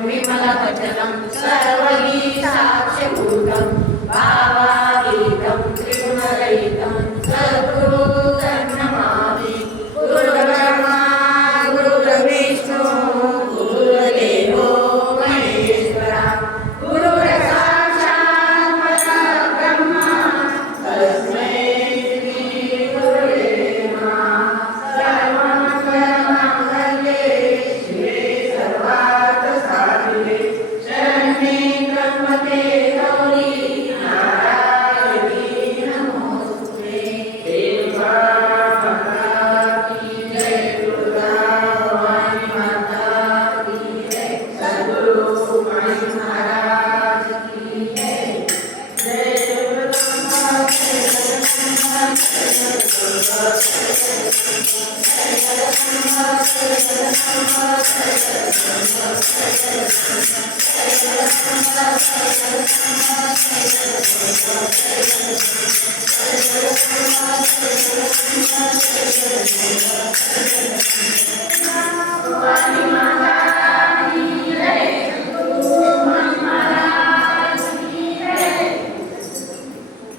विमलवचनं सर्वगीताक्षभूतं भावातीतं त्रिगुणरहितं सद्गुरुं नमामि। गुरुर्ब्रह्मा गुरुर्विष्णु गुरुर्देवो महेश्वरः गुरुर्साक्षात् परब्रह्म तस्मै श्री गुरवे नमः। सर्वमङ्गलमाङ्गल्ये शिवे सर्वार्थसाधिके शरण्ये त्र्यम्बके गौरी नारायणी नमोस्तुते। देवा माता की जय, दुर्गा भवानी माता की जय, सद्गुरु माई महाराज की जय। जय जगदम्बा जय जगदम्बा जय जगदम्बा जय जगदम्बा